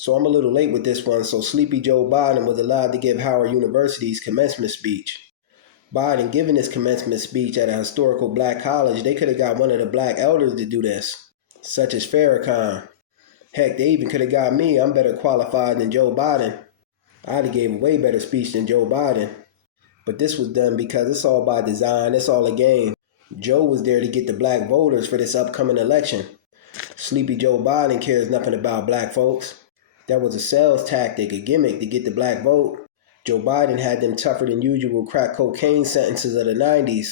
So I'm a little late with this one. So Sleepy Joe Biden was allowed to give Howard University's commencement speech. Biden giving his commencement speech at a historical black college, they could have got one of the black elders to do this, such as Farrakhan. Heck, they even could have got me. I'm better qualified than Joe Biden. I'd have gave a way better speech than Joe Biden. But this was done because it's all by design. It's all a game. Joe was there to get the black voters for this upcoming election. Sleepy Joe Biden cares nothing about black folks. That was a sales tactic, a gimmick to get the black vote. Joe Biden had them tougher than usual crack cocaine sentences of the 90s,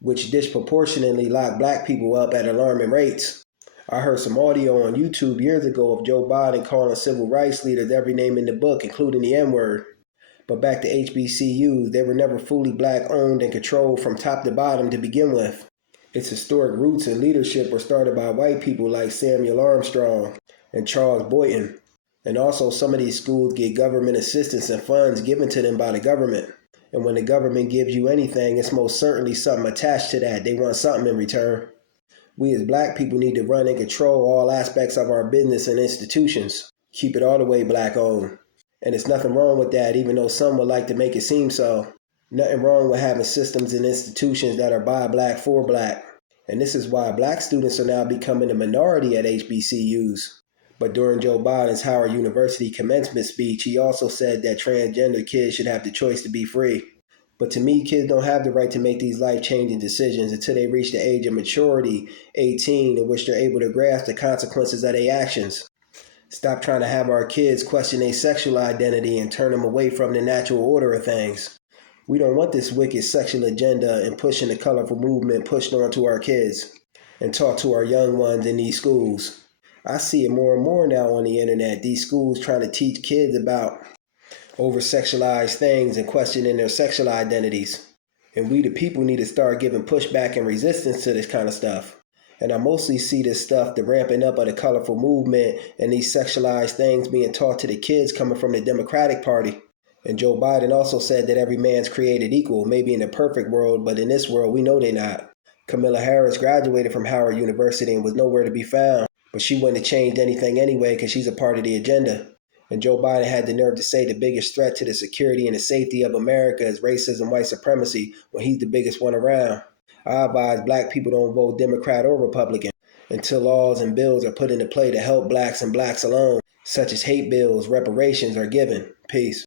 which disproportionately locked black people up at alarming rates. I heard some audio on YouTube years ago of Joe Biden calling civil rights leaders every name in the book, including the N-word. But back to HBCUs, they were never fully black owned and controlled from top to bottom to begin with. Its historic roots and leadership were started by white people like Samuel Armstrong and Charles Boynton. And also some of these schools get government assistance and funds given to them by the government. And when the government gives you anything, it's most certainly something attached to that. They want something in return. We as black people need to run and control all aspects of our business and institutions. Keep it all the way black owned. And there's nothing wrong with that, even though some would like to make it seem so. Nothing wrong with having systems and institutions that are by black for black. And this is why black students are now becoming a minority at HBCUs. But during Joe Biden's Howard University commencement speech, he also said that transgender kids should have the choice to be free. But to me, kids don't have the right to make these life-changing decisions until they reach the age of maturity, 18, in which they're able to grasp the consequences of their actions. Stop trying to have our kids question their sexual identity and turn them away from the natural order of things. We don't want this wicked sexual agenda and pushing the colorful movement pushed onto our kids and taught to our young ones in these schools. I see it more and more now on the internet, these schools trying to teach kids about over-sexualized things and questioning their sexual identities. And we the people need to start giving pushback and resistance to this kind of stuff. And I mostly see this stuff, the ramping up of the colorful movement and these sexualized things being taught to the kids coming from the Democratic Party. And Joe Biden also said that every man's created equal, maybe in a perfect world, but in this world, we know they're not. Kamala Harris graduated from Howard University and was nowhere to be found. But she wouldn't have changed anything anyway because she's a part of the agenda. And Joe Biden had the nerve to say the biggest threat to the security and the safety of America is racism, white supremacy, when he's the biggest one around. I advise black people don't vote Democrat or Republican until laws and bills are put into play to help blacks and blacks alone, such as hate bills, reparations are given. Peace.